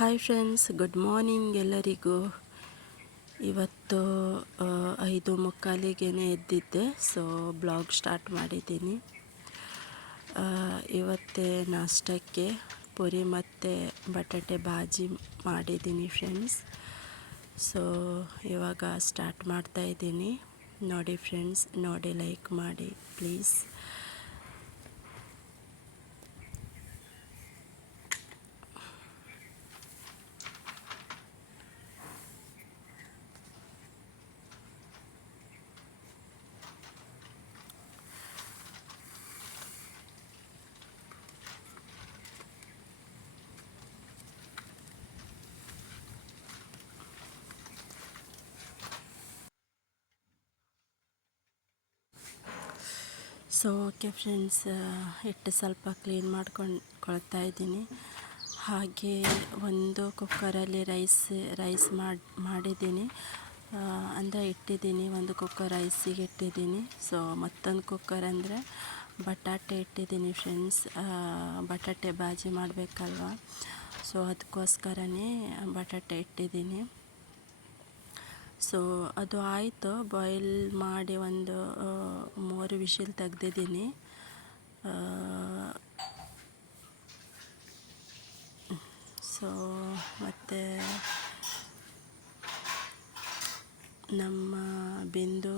Hi friends, good morning ಎಲ್ಲರಿಗೂ. ಇವತ್ತು 5:45ಗೆ ಎದ್ದಿದ್ದೆ. So blog start ಮಾಡಿದ್ದೀನಿ. ಇವತ್ತೇ ನಾಷ್ಟಕ್ಕೆ ಪುರಿ ಮತ್ತು ಬಟಾಟೆ ಬಾಜಿ ಮಾಡಿದ್ದೀನಿ ಫ್ರೆಂಡ್ಸ್. ಸೊ ಇವಾಗ ಸ್ಟಾರ್ಟ್ ಮಾಡ್ತಾಯಿದ್ದೀನಿ. ನೋಡಿ ಫ್ರೆಂಡ್ಸ್, ನೋಡಿ ಲೈಕ್ ಮಾಡಿ ಪ್ಲೀಸ್. ಸೊ ಓಕೆ ಫ್ರೆಂಡ್ಸ್, ಹಿಟ್ಟು ಸ್ವಲ್ಪ ಕ್ಲೀನ್ ಮಾಡ್ಕೊಳ್ತಾ ಇದ್ದೀನಿ. ಹಾಗೆ ಒಂದು ಕುಕ್ಕರಲ್ಲಿ ರೈಸ್ ಮಾಡಿದ್ದೀನಿ, ಅಂದರೆ ಇಟ್ಟಿದ್ದೀನಿ. ಒಂದು ಕುಕ್ಕರ್ ರೈಸಿಗೆ ಇಟ್ಟಿದ್ದೀನಿ. ಸೊ ಮತ್ತೊಂದು ಕುಕ್ಕರ್ ಅಂದರೆ ಬಟಾಟೆ ಇಟ್ಟಿದ್ದೀನಿ ಫ್ರೆಂಡ್ಸ್. ಬಟಾಟೆ ಬಾಜಿ ಮಾಡಬೇಕಲ್ವ, ಸೊ ಅದಕ್ಕೋಸ್ಕರನೇ ಬಟಾಟೆ ಇಟ್ಟಿದ್ದೀನಿ. ಸೊ ಅದು ಆಯಿತು, ಬಾಯ್ಲ್ ಮಾಡಿ ಒಂದು 3 ವಿಷಲ್ ತೆಗ್ದಿದ್ದೀನಿ. ಸೊ ಮತ್ತು ನಮ್ಮ ಬಿಂದು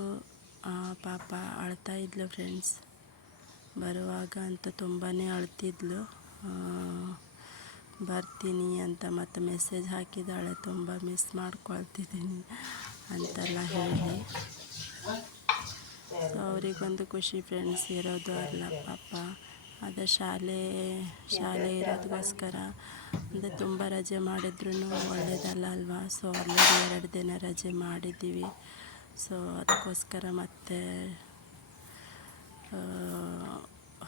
ಪಾಪ ಅಳ್ತಾ ಇದ್ಲು ಫ್ರೆಂಡ್ಸ್. ಬರುವಾಗ ಅಂತೂ ತುಂಬಾ ಅಳ್ತಿದ್ಲು. ಬರ್ತೀನಿ ಅಂತ ಮತ್ತೆ ಮೆಸೇಜ್ ಹಾಕಿದ್ದಾಳೆ, ತುಂಬ ಮಿಸ್ ಮಾಡ್ಕೊಳ್ತಿದ್ದೀನಿ ಅಂತೆಲ್ಲ ಹೇಳಿ. ಸೊ ಅವರಿಗೊಂದು ಖುಷಿ ಫ್ರೆಂಡ್ಸ್, ಇರೋದು ಅಲ್ಲ ಪಾಪ. ಅದೇ ಶಾಲೆ ಇರೋದಕ್ಕೋಸ್ಕರ ಅಂದರೆ ತುಂಬ ರಜೆ ಮಾಡಿದ್ರೂ ಒಳ್ಳೆಯದಲ್ಲ ಅಲ್ವಾ. ಸೊ ಆಲ್ರೆಡಿ 2 ದಿನ ರಜೆ ಮಾಡಿದ್ದೀವಿ. ಸೊ ಅದಕ್ಕೋಸ್ಕರ ಮತ್ತೆ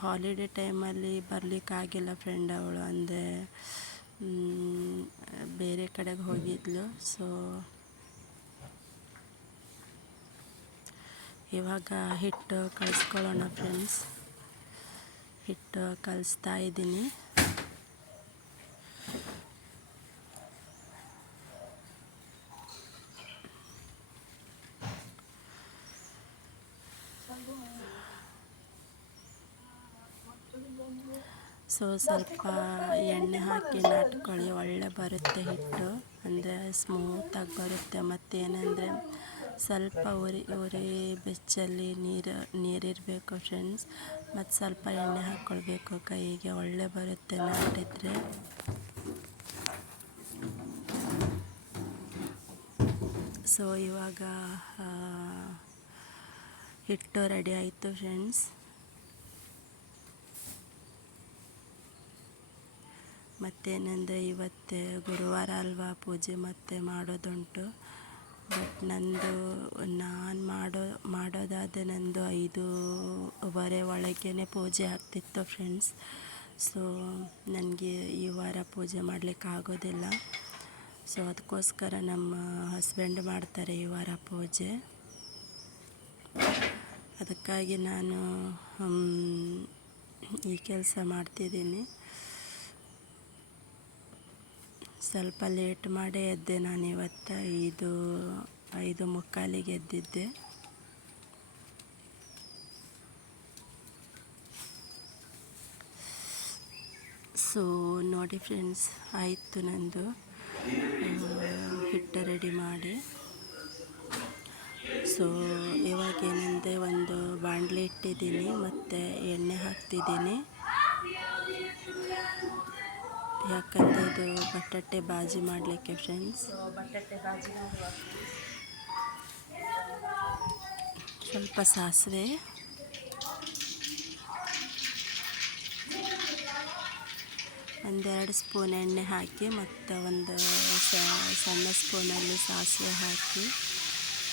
ಹಾಲಿಡೇ ಟೈಮಲ್ಲಿ ಬರಲಿಕ್ಕಾಗಿಲ್ಲ ಫ್ರೆಂಡ್. ಅವಳು ಅಂದರೆ ಬೇರೆ ಕಡೆಗೆ ಹೋಗಿದ್ಲು. ಸೊ ಇವಾಗ ಹಿಟ್ಟು ಕಲಿಸ್ಕೊಳ್ಳೋಣ ಫ್ರೆಂಡ್ಸ್. ಹಿಟ್ಟು ಕಲಿಸ್ತಾ ಇದ್ದೀನಿ. ಸೊ ಸ್ವಲ್ಪ ಎಣ್ಣೆ ಹಾಕಿ ನಾಟ್ಕೊಳ್ಳಿ, ಒಳ್ಳೆ ಬರುತ್ತೆ ಹಿಟ್ಟು, ಅಂದರೆ ಸ್ಮೂತಾಗಿ ಬರುತ್ತೆ. ಮತ್ತೇನೆಂದರೆ ಸ್ವಲ್ಪ ಉರಿ ಬೆಚ್ಚಲ್ಲಿ ನೀರಿರಬೇಕು ಫ್ರೆಂಡ್ಸ್. ಮತ್ತು ಸ್ವಲ್ಪ ಎಣ್ಣೆ ಹಾಕ್ಕೊಳ್ಬೇಕು ಕೈಗೆ, ಒಳ್ಳೆ ಬರುತ್ತೆ ನಾಟಿದ್ರೆ. ಸೊ ಇವಾಗ ಹಿಟ್ಟು ರೆಡಿ ಆಯಿತು ಫ್ರೆಂಡ್ಸ್. ಮತ್ತೇನೆಂದರೆ ಇವತ್ತು ಗುರುವಾರ ಅಲ್ವಾ, ಪೂಜೆ ಮತ್ತೆ ಮಾಡೋದುಂಟು. ಬಟ್ ನಾನು ಮಾಡೋದಾದರೆ ನಂದು 5:15 ಒಳಗೇ ಪೂಜೆ ಆಗ್ತಿತ್ತು ಫ್ರೆಂಡ್ಸ್. ಸೊ ನನಗೆ ಈ ವಾರ ಪೂಜೆ ಮಾಡಲಿಕ್ಕೆ ಆಗೋದಿಲ್ಲ. ಸೊ ಅದಕ್ಕೋಸ್ಕರ ನಮ್ಮ ಹಸ್ಬೆಂಡ್ ಮಾಡ್ತಾರೆ ಈ ವಾರ ಪೂಜೆ. ಅದಕ್ಕಾಗಿ ನಾನು ಈ ಕೆಲಸ ಮಾಡ್ತಿದ್ದೀನಿ. ಸ್ವಲ್ಪ ಲೇಟ್ ಮಾಡೇ ಎದ್ದೆ ನಾನು ಇವತ್ತು. 5:45ಗೆ ಎದ್ದಿದ್ದೆ. ಸೊ ನೋಡಿ ಫ್ರೆಂಡ್ಸ್, ಆಯಿತು ನಂದು ಹಿಟ್ಟು ರೆಡಿ ಮಾಡಿ. ಸೊ ಇವಾಗೇನೆಂದರೆ ಒಂದು ಬಾಣಲೆ ಇಟ್ಟಿದ್ದೀನಿ ಮತ್ತು ಎಣ್ಣೆ ಹಾಕ್ತಿದ್ದೀನಿ. ಯಾಕಂದರೆ ಇದು ಬಟಾಟೆ ಬಾಜಿ ಮಾಡಲಿಕ್ಕೆ ಫ್ರೆಂಡ್ಸ್. ಬಟಾಟೆ ಬಾಜಿ ಮಾಡುವ ಸ್ವಲ್ಪ ಸಾಸಿವೆ, ಒಂದೆರಡು ಸ್ಪೂನ್ ಎಣ್ಣೆ ಹಾಕಿ, ಮತ್ತು ಒಂದು ಸಣ್ಣ ಸ್ಪೂನಲ್ಲಿ ಸಾಸಿವೆ ಹಾಕಿ,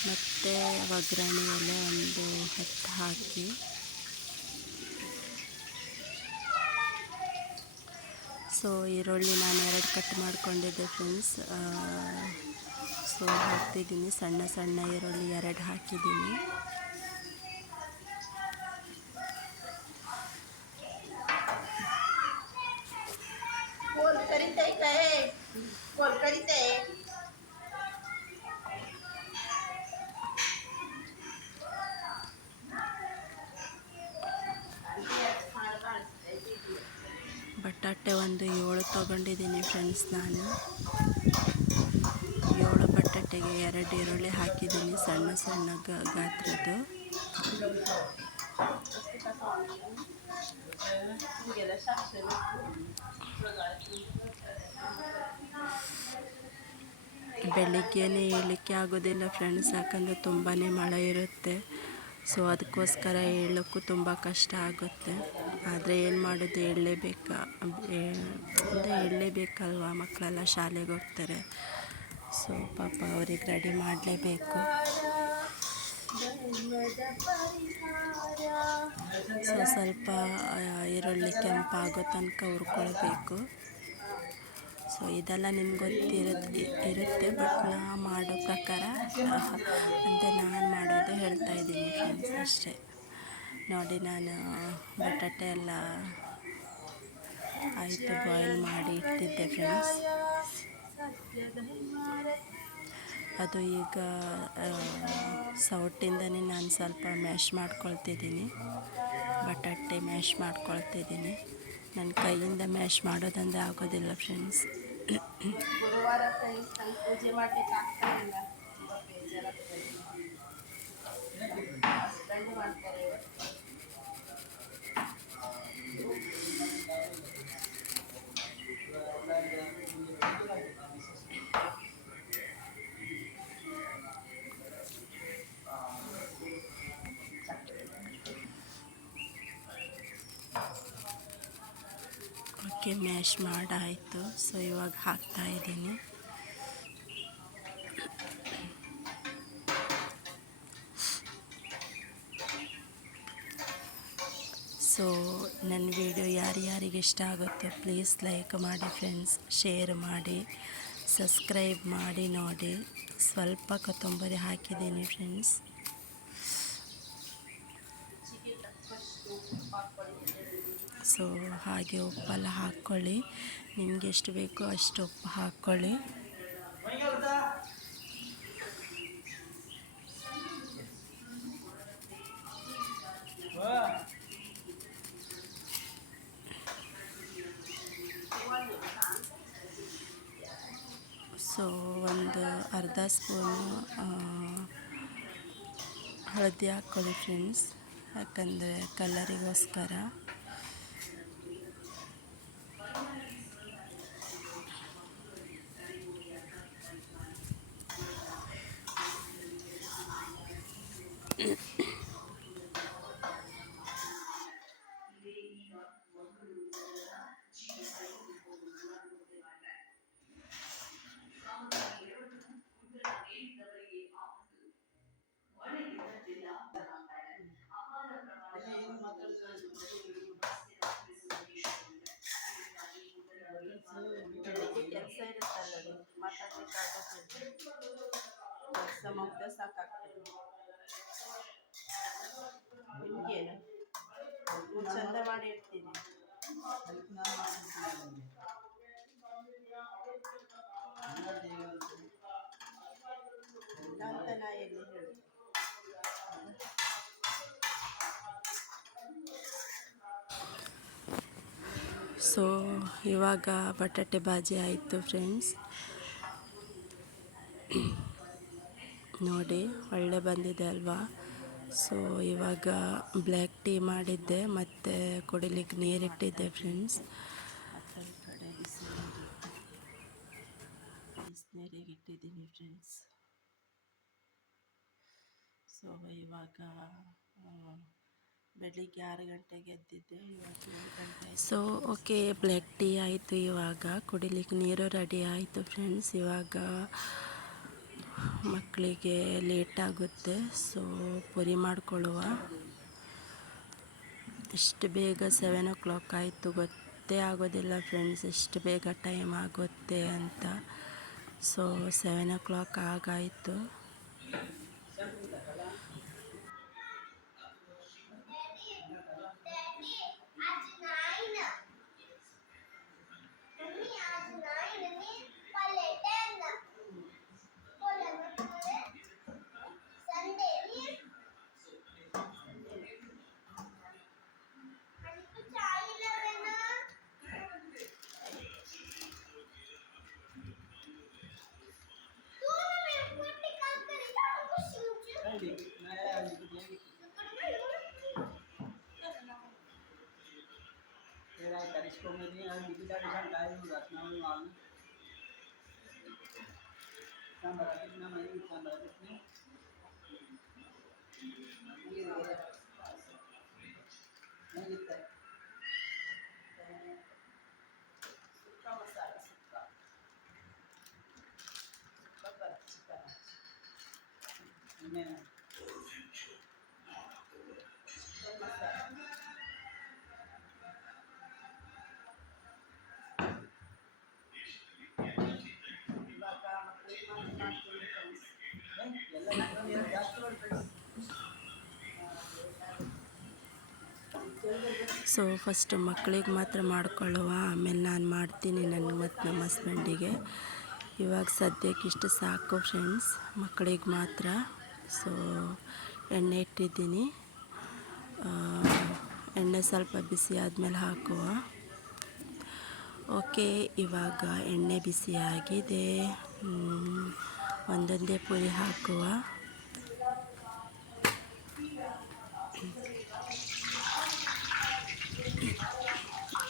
ಮತ್ತು ಒಗ್ಗರಣೆ ಎಲೆ ಒಂದು 10 ಹಾಕಿ, ಸೊ ಈರುಳ್ಳಿ ನಾನು 2 ಕಟ್ ಮಾಡ್ಕೊಂಡಿದ್ದೆ ಫ್ರೆಂಡ್ಸ್. ಸೊ ಹಾಕ್ತಿದ್ದೀನಿ, ಸಣ್ಣ ಈರುಳ್ಳಿ 2 ಹಾಕಿದ್ದೀನಿ. ತೊಗೊಂಡಿದ್ದೀನಿ ಫ್ರೆಂಡ್ಸ್. ನಾನು 7 ಬಟಾಟೆಗೆ 2 ಈರುಳ್ಳಿ ಹಾಕಿದ್ದೀನಿ, ಸಣ್ಣ ಸಣ್ಣ ಗಾತ್ರದ್ದು. ಬೆಳಿಗ್ಗೆನೇ ಏಳಲಿಕ್ಕೆ ಆಗೋದಿಲ್ಲ ಫ್ರೆಂಡ್ಸ್, ಯಾಕಂದರೆ ತುಂಬಾ ಮಳೆ ಇರುತ್ತೆ. ಸೊ ಅದಕ್ಕೋಸ್ಕರ ಏಳೋಕ್ಕೂ ತುಂಬ ಕಷ್ಟ ಆಗುತ್ತೆ. ಆದರೆ ಏನು ಮಾಡೋದು, ಏಳಲೇಬೇಕಲ್ವ, ಮಕ್ಕಳೆಲ್ಲ ಶಾಲೆಗೆ ಹೋಗ್ತಾರೆ. ಸೊ ಪಾಪ ಅವ್ರಿಗೆ ರೆಡಿ ಮಾಡಲೇಬೇಕು. ಸೊ ಸ್ವಲ್ಪ ಈರುಳ್ಳಿ ಕೆಂಪಾಗೋ ತನಕ ಹುರ್ಕೊಳ್ಬೇಕು. ಸೊ ಇದೆಲ್ಲ ನಿಮ್ಗೆ ಇರುತ್ತೆ, ಬಟ್ ನಾ ಮಾಡೋ ಪ್ರಕಾರ ಅಂದರೆ ನಾನು ಮಾಡೋದು ಹೇಳ್ತಾ ಇದ್ದೀನಿ ಫ್ರೆಂಡ್ಸ್ ಅಷ್ಟೇ. ನೋಡಿ, ನಾನು ಬಟಾಟೆ ಎಲ್ಲ ಆಯಿತು, ಬಾಯ್ಲ್ ಮಾಡಿ ಇಟ್ಟಿದ್ದೆ ಫ್ರೆಂಡ್ಸ್. ಅದು ಈಗ ಸೌಟಿಂದನೇ ನಾನು ಸ್ವಲ್ಪ ಮ್ಯಾಶ್ ಮಾಡ್ಕೊಳ್ತಿದ್ದೀನಿ, ಬಟಾಟೆ ಮ್ಯಾಶ್ ಮಾಡ್ಕೊಳ್ತಿದ್ದೀನಿ. ನನ್ನ ಕೈಯಿಂದ ಮ್ಯಾಶ್ ಮಾಡೋದಂದರೆ ಆಗೋದಿಲ್ಲ ಫ್ರೆಂಡ್ಸ್. ಗುರುವಾರ ಪೂಜೆ ಮಾಡಲಿಕ್ಕೆ ಆಗ್ತಾ ಇಲ್ಲ, ತುಂಬ ಬೇಜಾರಾಗ್ತದೆ. ಹಸ್ಬೆಂಡ್ ಮಾಡ್ತಾರೆ. ಓಕೆ, ಮ್ಯಾಶ್ ಮಾಡಾಯಿತು. ಸೊ ಇವಾಗ ಹಾಕ್ತಾ ಇದ್ದೀನಿ. ಸೊ ನನ್ನ ವಿಡಿಯೋ ಯಾರ್ಯಾರಿಗೆ ಇಷ್ಟ ಆಗುತ್ತೋ ಪ್ಲೀಸ್ ಲೈಕ್ ಮಾಡಿ ಫ್ರೆಂಡ್ಸ್, ಶೇರ್ ಮಾಡಿ, ಸಬ್ಸ್ಕ್ರೈಬ್ ಮಾಡಿ. ನೋಡಿ, ಸ್ವಲ್ಪ ಕೊತ್ತಂಬರಿ ಹಾಕಿದ್ದೀನಿ ಫ್ರೆಂಡ್ಸ್. ಸೊ ಹಾಗೆ ಉಪ್ಪೆಲ್ಲ ಹಾಕ್ಕೊಳ್ಳಿ, ನಿಮ್ಗೆ ಎಷ್ಟು ಬೇಕೋ ಅಷ್ಟು ಉಪ್ಪು ಹಾಕ್ಕೊಳ್ಳಿ. ಸೊ ಒಂದು ಅರ್ಧ ಸ್ಪೂನು ಹಳದಿ ಹಾಕ್ಕೊಳ್ಳಿ ಫ್ರೆಂಡ್ಸ್, ಯಾಕಂದರೆ ಕಲರಿಗೋಸ್ಕರ. ಬೆಳಿಗ್ಗೆ ಕೆಲಸ ಇರುತ್ತಲ್ಲ, ಮಾತಾಡ್ಲಿಕ್ಕೆ ಆಗೋದಿಲ್ಲ, ಕೆಲಸ ಮುಗ್ದ ಸಾಕಾಗ್ತದೆ. ನಿಮ್ಗೇನು ಚಂದ ಮಾಡಿ ಇಡ್ತೀನಿ ಅಂತ ನಾ ಎಲ್ಲಿ ಹೇಳಿ. ಸೊ ಇವಾಗ ಬಟಾಟೆ ಬಾಜಿ ಆಯಿತು ಫ್ರೆಂಡ್ಸ್. ನೋಡಿ, ಒಳ್ಳೆ ಬಂದಿದೆ ಅಲ್ವಾ. ಸೊ ಇವಾಗ ಬ್ಲ್ಯಾಕ್ ಟೀ ಮಾಡಿದ್ದೆ, ಮತ್ತು ಕುಡಿಲಿಕ್ಕೆ ನೀರಿಟ್ಟಿದ್ದೆ ಫ್ರೆಂಡ್ಸ್. ಈ ಕಡೆ ಬಿಸಿನೀರಿಗೆ ಇಟ್ಟಿದ್ದೀನಿ ಫ್ರೆಂಡ್ಸ್. ಸೊ ಇವಾಗ ಬೆಳಿಗ್ಗೆ 6 ಗಂಟೆಗೆ ಎದ್ದಿದ್ದೆ, ಇವಾಗ 7 ಗಂಟೆ. ಸೊ ಓಕೆ, ಬ್ಲ್ಯಾಕ್ ಟೀ ಆಯಿತು, ಇವಾಗ ಕುಡಿಲಿಕ್ಕೆ ನೀರು ರೆಡಿ ಆಯಿತು ಫ್ರೆಂಡ್ಸ್. ಇವಾಗ ಮಕ್ಕಳಿಗೆ ಲೇಟ್ ಆಗುತ್ತೆ, ಸೊ ಪುರಿ ಮಾಡ್ಕೊಳ್ಳುವ. ಇಷ್ಟು ಬೇಗ 7 o'clock ಆಯಿತು, ಗೊತ್ತೇ ಆಗೋದಿಲ್ಲ ಫ್ರೆಂಡ್ಸ್ ಎಷ್ಟು ಬೇಗ ಟೈಮ್ ಆಗುತ್ತೆ ಅಂತ. So 7 o'clock ಆಗಾಯಿತು. ಸುಕ್ಕ ಮಸಾಲ ಸುಕ್ಕ ಬಬ್ಬರ ಚಿಕನ್ ಚಿಕನ್ ಮಸಾಲ ಇವಾಗ ಮಕ್ಕಳಿಗೆ ಮಾತ್ರ ಮಾಡ್ತೀನಿ ಫ್ರೆಂಡ್ಸ್. ಸೊ ಫಸ್ಟ್ ಮಕ್ಕಳಿಗೆ ಮಾತ್ರ ಮಾಡ್ಕೊಳ್ಳುವ, ಆಮೇಲೆ ನಾನು ಮಾಡ್ತೀನಿ ನನಗೆ ಮತ್ತು ನಮ್ಮ ಹಸ್ಬೆಂಡಿಗೆ. ಇವಾಗ ಸದ್ಯಕ್ಕೆ ಇಷ್ಟು ಸಾಕು ಫ್ರೆಂಡ್ಸ್, ಮಕ್ಕಳಿಗೆ ಮಾತ್ರ. ಸೊ ಎಣ್ಣೆ ಇಟ್ಟಿದ್ದೀನಿ, ಎಣ್ಣೆ ಸ್ವಲ್ಪ ಬಿಸಿ ಆದಮೇಲೆ ಹಾಕುವ. ಓಕೆ, ಇವಾಗ ಎಣ್ಣೆ ಬಿಸಿಯಾಗಿದೆ, ಒಂದೊಂದೇ ಪುರಿ ಹಾಕುವ.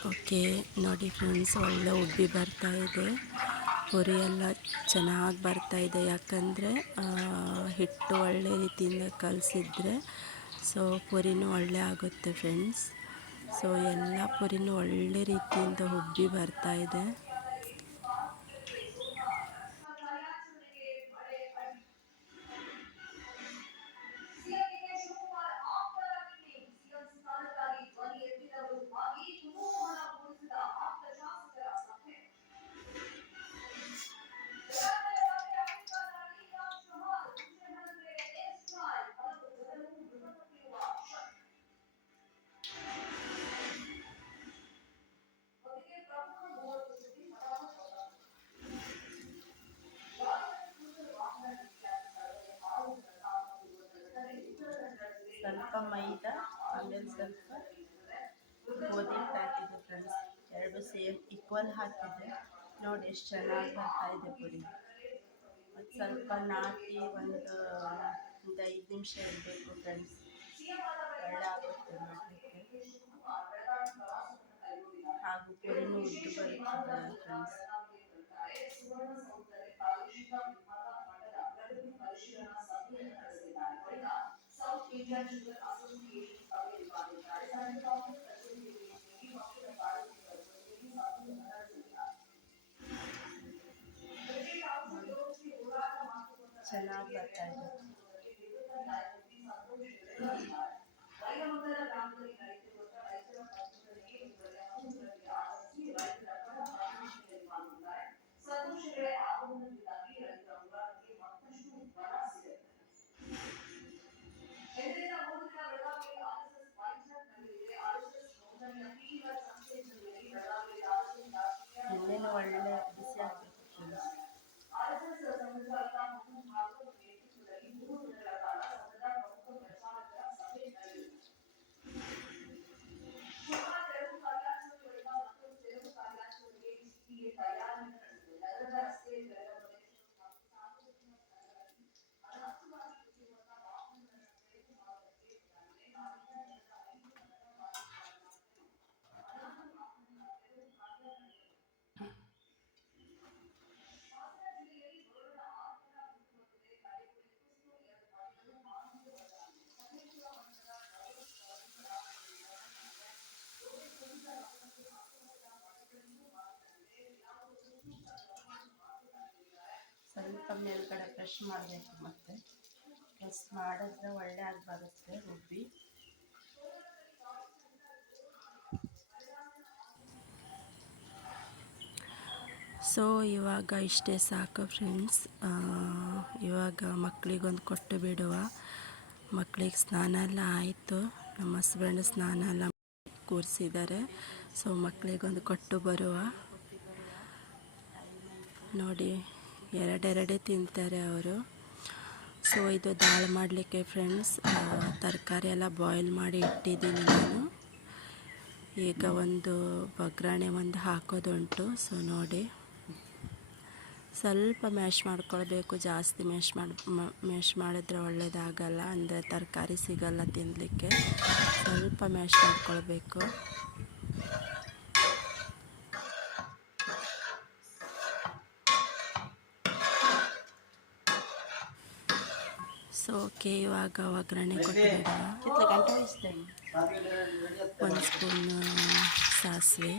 ಓಕೆ ನೋಡಿ ಫ್ರೆಂಡ್ಸ್, ಒಳ್ಳೆ ಉಬ್ಬಿ ಬರ್ತಾಯಿದೆ, ಪುರಿ ಎಲ್ಲ ಚೆನ್ನಾಗಿ ಬರ್ತಾಯಿದೆ. ಯಾಕಂದರೆ ಹಿಟ್ಟು ಒಳ್ಳೆ ರೀತಿಯಿಂದ ಕಲಸಿದ್ರೆ ಸೊ ಪುರಿನೂ ಒಳ್ಳೆ ಆಗುತ್ತೆ ಫ್ರೆಂಡ್ಸ್. ಸೊ ಎಲ್ಲ ಪುರಿನೂ ಒಳ್ಳೆ ರೀತಿಯಿಂದ ಉಬ್ಬಿ ಬರ್ತಾಯಿದೆ. ಸ್ವಲ್ಪ ಮೈದಾ ಆಮೇಲೆ ಸ್ವಲ್ಪ ಗೋಧಿ ಹಿಟ್ಟು ಹಾಕಿದ್ದೆ ಫ್ರೆಂಡ್ಸ್. ಎರಡು ಸೇಮ್ ಈಕ್ವಲ್ ಹಾಕಿದ್ದೆ. ನೋಡಿ ಎಷ್ಟು ಚೆನ್ನಾಗಿ ಬರ್ತಾ ಇದೆ ಪುರಿ. ಮತ್ತು ಸ್ವಲ್ಪ ನಾಟಿ ಒಂದು 5 ನಿಮಿಷ ಇಡಬೇಕು ಫ್ರೆಂಡ್ಸ್, ಒಳ್ಳೆ ಆಗುತ್ತೆ ಮಾಡಲಿಕ್ಕೆ. ಹಾಗೂ ಪುರಿನೂ ಉದ್ದು ಬರುತ್ತೆ ಫ್ರೆಂಡ್ಸ್. ಚೆನ್ನಾಗಿ ಬರ್ತಾ ಇದೆ. ಎಣ್ಣೆನೂ ಒಳ್ಳೆ ಬಿಸಿ ಆಗಬೇಕು ಫ್ರೆಂಡ್ಸ್. ಸ್ವಲ್ಪ ಮೇಲ್ಗಡೆ ಪ್ರೆಶ್ ಮಾಡಬೇಕು, ಮತ್ತೆ ಪ್ರೆಸ್ ಮಾಡಿದ್ರೆ ಒಳ್ಳೆ ಆಗಿ ಬರುತ್ತೆ ರುಬ್ಬಿ. ಸೊ ಇವಾಗ ಇಷ್ಟೇ ಸಾಕು ಫ್ರೆಂಡ್ಸ್. ಇವಾಗ ಮಕ್ಕಳಿಗೊಂದು ಕೊಟ್ಟು ಬಿಡುವ. ಮಕ್ಕಳಿಗೆ ಸ್ನಾನ ಎಲ್ಲ ಆಯಿತು, ನಮ್ಮ ಹಸ್ಬೆಂಡ್ ಸ್ನಾನ ಎಲ್ಲ ಕೂರಿಸಿದ್ದಾರೆ. ಸೊ ಮಕ್ಕಳಿಗೊಂದು ಕೊಟ್ಟು ಬರುವ. ನೋಡಿ ಎರಡೆರಡೇ ತಿಂತಾರೆ ಅವರು. ಸೊ ಇದು ದಾಲ್ ಮಾಡಲಿಕ್ಕೆ ಫ್ರೆಂಡ್ಸ್ ತರಕಾರಿ ಎಲ್ಲ ಬಾಯ್ಲ್ ಮಾಡಿ ಇಟ್ಟಿದ್ದೀನಿ ನಾನು. ಈಗ ಒಂದು ಒಗ್ಗರಣೆ ಒಂದು ಹಾಕೋದುಂಟು. ಸೊ ನೋಡಿ ಸ್ವಲ್ಪ ಮ್ಯಾಶ್ ಮಾಡ್ಕೊಳ್ಬೇಕು, ಜಾಸ್ತಿ ಮ್ಯಾಶ್ ಮಾಡಿದ್ರೆ ಒಳ್ಳೆಯದಾಗಲ್ಲ, ಅಂದರೆ ತರಕಾರಿ ಸಿಗಲ್ಲ ತಿನ್ನಲಿಕ್ಕೆ. ಸ್ವಲ್ಪ ಮ್ಯಾಶ್ ಮಾಡ್ಕೊಳ್ಬೇಕು. ಸೊ ಓಕೆ, ಇವಾಗ ಒಗ್ಗರಣೆ ಕೊಟ್ಟುಬಿಡುವ. कितने घंटे इस्ते ಒಂದು ಸ್ಪೂನು ಸಾಸಿವೆ,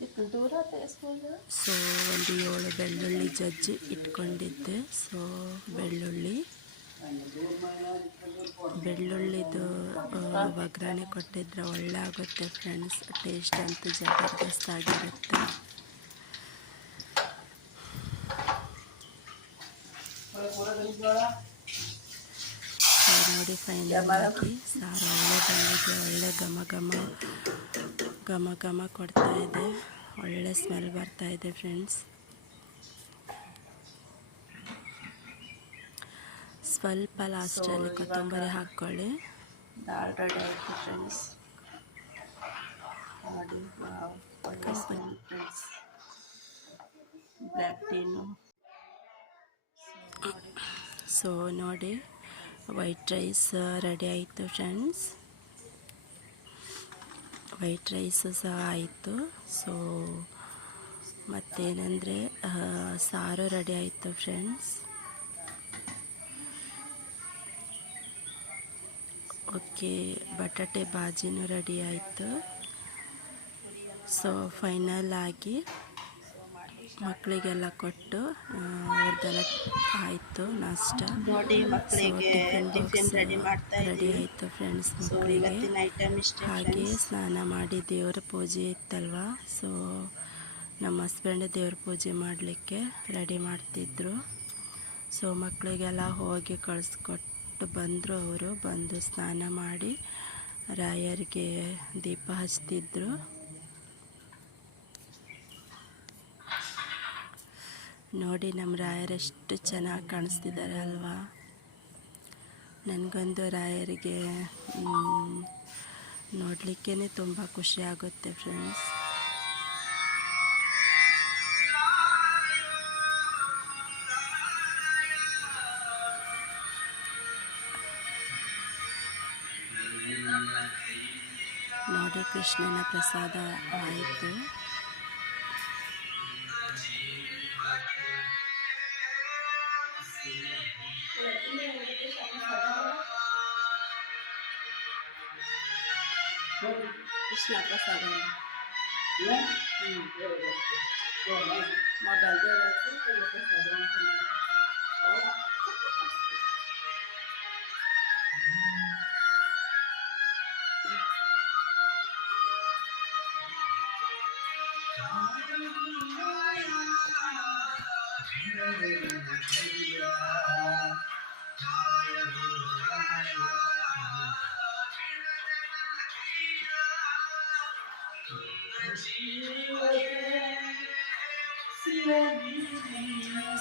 कितने दूर आते हैं स्कूल से? ಸೊ ಒಂದು 7 ಬೆಳ್ಳುಳ್ಳಿ ಜಜ್ಜಿ ಇಟ್ಕೊಂಡಿದ್ದೆ. ಸೊ ಬೆಳ್ಳುಳ್ಳಿದು ಒಗ್ಗರಣೆ ಕೊಟ್ಟಿದ್ರೆ ಒಳ್ಳೆ ಆಗುತ್ತೆ ಫ್ರೆಂಡ್ಸ್. ಟೇಸ್ಟ್ ಅಂತೂ ಜಬರ್ದಸ್ತ್ ಆಗಿರುತ್ತೆ. ನೋಡಿ ಫೈನಲ್ ಆಗಿ ಸಾರು ಒಳ್ಳೆ ಬಂದಿದೆ. ಒಳ್ಳೆ ಘಮ ಘಮ ಕೊಡ್ತಾ ಇದೆ. ಒಳ್ಳೆ ಸ್ಮೆಲ್ ಬರ್ತಾ ಇದೆ ಫ್ರೆಂಡ್ಸ್. ಸ್ವಲ್ಪ ಲಾಸ್ಟಲ್ಲಿ ಕೊತ್ತಂಬರಿ ಹಾಕ್ಕೊಳ್ಳಿ. ದಾಲ್ ರೆಡಿ ಆಯಿತು ಫ್ರೆಂಡ್ಸ್. ನೋಡಿ ಒಳ್ಳೆ ಸ್ಮೆಲ್ ಫ್ರೆಂಡ್ಸ್. ಬ್ಲ್ಯಾಕ್ ಟೀನು. ಸೊ ನೋಡಿ ವೈಟ್ ರೈಸ್ ರೆಡಿ ಆಯಿತು ಫ್ರೆಂಡ್ಸ್. ವೈಟ್ ರೈಸು ಸಹ ಆಯಿತು. ಸೊ ಮತ್ತೇನೆಂದರೆ ಸಾರು ರೆಡಿ ಆಯಿತು ಫ್ರೆಂಡ್ಸ್. ಓಕೆ, ಬಟಾಟೆ ಬಾಜಿನೂ ರೆಡಿ ಆಯಿತು. ಸೊ ಫೈನಲ್ ಆಗಿ ಮಕ್ಕಳಿಗೆಲ್ಲ ಕೊಟ್ಟು ಅವ್ರದ್ದೆಲ್ಲ ಆಯಿತು ನಾಷ್ಟ. ನೋಡಿ ಮಕ್ಕಳಿಗೆ ಟಿಫಿನ್ ರೆಡಿ ಮಾಡ್ತಾ ರೆಡಿ ಆಯಿತು ಫ್ರೆಂಡ್ಸ್ ಸೊ ಮಕ್ಕಳಿಗೆ. ಇವತ್ತಿನ ಐಟಮ್ ಇಷ್ಟೇ ಹಾಗೆ ಫ್ರೆಂಡ್ಸ್. ಸ್ನಾನ ಮಾಡಿ ದೇವರ ಪೂಜೆ ಇತ್ತಲ್ವ. ಸೊ ನಮ್ಮ ಹಸ್ಬೆಂಡ್ ದೇವ್ರ ಪೂಜೆ ಮಾಡಲಿಕ್ಕೆ ರೆಡಿ ಮಾಡ್ತಿದ್ರು. ಸೊ ಮಕ್ಕಳಿಗೆಲ್ಲ ಹೋಗಿ ಕಳಿಸ್ಕೊಟ್ಟು ಬಂದರು. ಅವರು ಬಂದು ಸ್ನಾನ ಮಾಡಿ ರಾಯರಿಗೆ ದೀಪ ಹಚ್ತಿದ್ರು. ನೋಡಿ ನಮ್ಮ ರಾಯರೆಷ್ಟು ಚೆನ್ನಾಗಿ ಕಾಣಿಸ್ತಿದ್ದಾರೆ ಅಲ್ವಾ. ನನಗೊಂದು ರಾಯರಿಗೆ ನೋಡಲಿಕ್ಕೇ ತುಂಬ ಖುಷಿ ಆಗುತ್ತೆ ಫ್ರೆಂಡ್ಸ್. ನೋಡಿ ಕೃಷ್ಣನ ಪ್ರಸಾದ ಆಯಿತು. ಕೃಷ್ಣ ಪ್ರಸಾದ ಮೊಬೈಲ್ ಪ್ರಸಾದ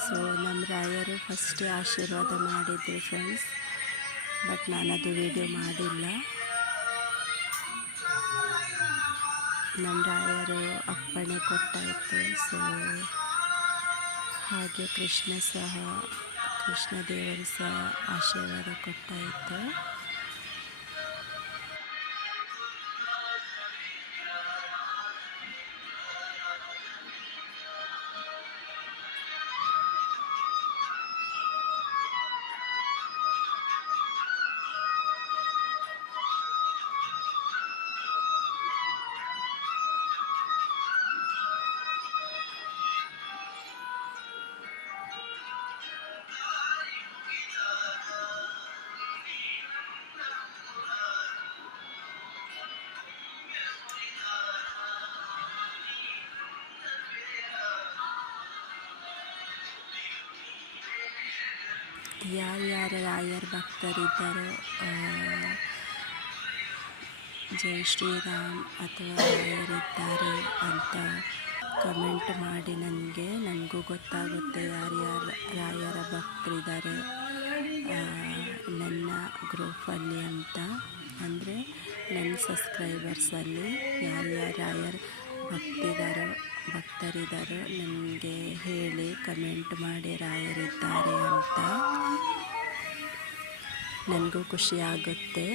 ಸೊ ನಮ್ಮ ರಾಯರು ಫಸ್ಟೇ ಆಶೀರ್ವಾದ ಮಾಡಿದ್ರು ಫ್ರೆಂಡ್ಸ್. ಬಟ್ ನಾನದು ವಿಡಿಯೋ ಮಾಡಿಲ್ಲ. ನಮ್ಮ ರಾಯರು ಅಪ್ಪಣೆ ಕೊಟ್ಟಾಯಿತು. ಸೊ ಹಾಗೆ ಕೃಷ್ಣ ದೇವರು ಸಹ ಆಶೀರ್ವಾದ ಕೊಟ್ಟಾಯಿತು. ಯಾರ್ಯಾರು ರಾಯರ್ ಭಕ್ತರಿದ್ದಾರೋ ಜೈ ಶ್ರೀರಾಮ್ ಅಥವಾ ರಾಯರಿದ್ದಾರೆ ಅಂತ ಕಮೆಂಟ್ ಮಾಡಿ ನನಗೂ ಗೊತ್ತಾಗುತ್ತೆ ಯಾರ್ಯಾರು ರಾಯರ ಭಕ್ತರಿದ್ದಾರೆ ನನ್ನ ಗ್ರೂಪಲ್ಲಿ ಅಂತ. ಅಂದರೆ ನನ್ನ ಸಬ್ಸ್ಕ್ರೈಬರ್ಸಲ್ಲಿ ಯಾರ್ಯಾರು ರಾಯರ್ ಭಕ್ತರಿದ್ದಾರೋ ನನಗೆ ಹೇಳಿ ಕಮೆಂಟ್ ಮಾಡಿ ರಾಯರಿದ್ದಾರೆ ಅಂತ. ನನಗೂ ಖುಷಿ ಆಗುತ್ತೆ.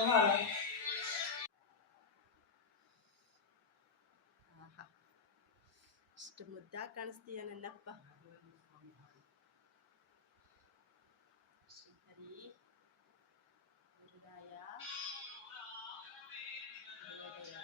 ಆಹಾ, ಇಷ್ಟು ಮುದ್ದಾಗಿ ಕಾಣಿಸ್ತೀಯ ನನ್ನಪ್ಪ. ಶ್ರೀಹರಿ ಗುರುರಾಯ ದೇವದಯ.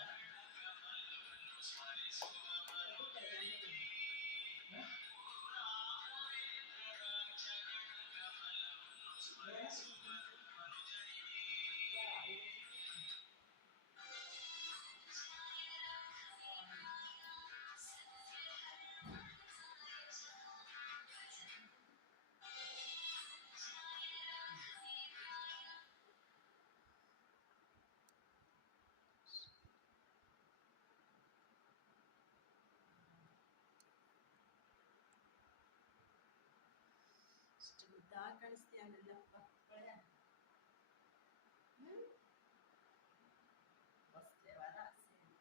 ಇಷ್ಟು ಮುದ್ದಾಗಿ ಕಾಣಿಸ್ತೀಯ ನನ್ನಪ್ಪ. ಬಸ್ಲೆ ವರ ಸೇರಿ.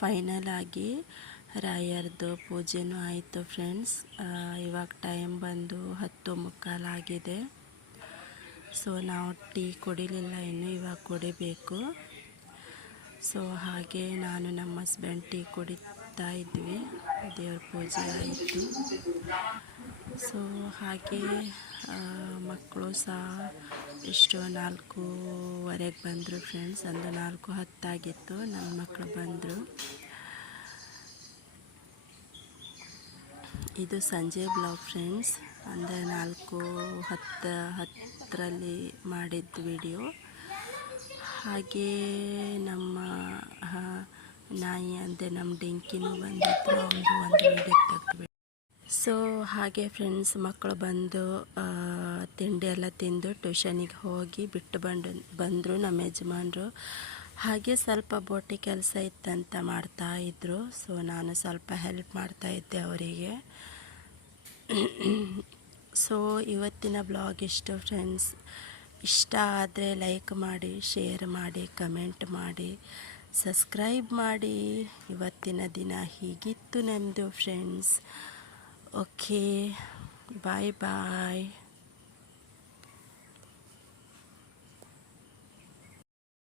ಫೈನಲ್ ಆಗಿ ರಾಯರ್ದು ಪೂಜೆನೂ ಆಯಿತು ಫ್ರೆಂಡ್ಸ್. ಇವಾಗ ಟೈಮ್ ಬಂದು 10:15 ಆಗಿದೆ. ಸೊ ನಾವು ಟೀ ಕುಡಿಲಿಲ್ಲ ಇನ್ನು, ಇವಾಗ ಕುಡಿಬೇಕು. ಸೊ ಹಾಗೆ ನಾನು ನಮ್ಮ ಹಸ್ಬೆಂಡ್ ಟೀ ಕುಡಿತಾ ಇದ್ವಿ, ದೇವ್ರ ಪೂಜೆ ಆಯಿತು. ಸೊ ಹಾಗೆ ಮಕ್ಕಳು ಸಹ ಎಷ್ಟು 4:15 ಬಂದರು ಫ್ರೆಂಡ್ಸ್. ಒಂದು 4:10 ಆಗಿತ್ತು, ನನ್ನ ಮಕ್ಕಳು ಬಂದರು. ಇದು ಸಂಜೆ ಬ್ಲಾಗ್ ಫ್ರೆಂಡ್ಸ್, ಅಂದರೆ 4:10 ಮಾಡಿದ್ದು ವಿಡಿಯೋ. ಹಾಗೆ ನಮ್ಮ ನಾಯಿ ಅಂದರೆ ನಮ್ಮ ಡಿಂಕಿನೂ ಬಂದಿದ್ರು, ಅವ್ರದ್ದು ಒಂದು ವಿಡಿಯೋ ತೆಗೆದು. ಸೊ ಹಾಗೆ ಫ್ರೆಂಡ್ಸ್, ಮಕ್ಕಳು ಬಂದು ತಿಂಡಿ ಎಲ್ಲ ತಿಂದು ಟ್ಯೂಷನಿಗೆ ಹೋಗಿ ಬಿಟ್ಟು ಬಂದರು ನಮ್ಮ ಯಜಮಾನರು. ಹಾಗೆ ಸ್ವಲ್ಪ ಬೋಟಿ ಕೆಲಸ ಇತ್ತಂತ ಮಾಡ್ತಾಯಿದ್ರು. ಸೊ ನಾನು ಸ್ವಲ್ಪ ಹೆಲ್ಪ್ ಮಾಡ್ತಾಯಿದ್ದೆ ಅವರಿಗೆ. ಸೊ ಇವತ್ತಿನ ಬ್ಲಾಗ್ ಇಷ್ಟು ಫ್ರೆಂಡ್ಸ್. ಇಷ್ಟ ಆದರೆ ಲೈಕ್ ಮಾಡಿ, ಶೇರ್ ಮಾಡಿ, ಕಮೆಂಟ್ ಮಾಡಿ, ಸಬ್ಸ್ಕ್ರೈಬ್ ಮಾಡಿ. ಇವತ್ತಿನ ದಿನ ಹೀಗಿತ್ತು ನಮ್ಮದು ಫ್ರೆಂಡ್ಸ್. ಓಕೆ, ಬಾಯ್ ಬಾಯ್.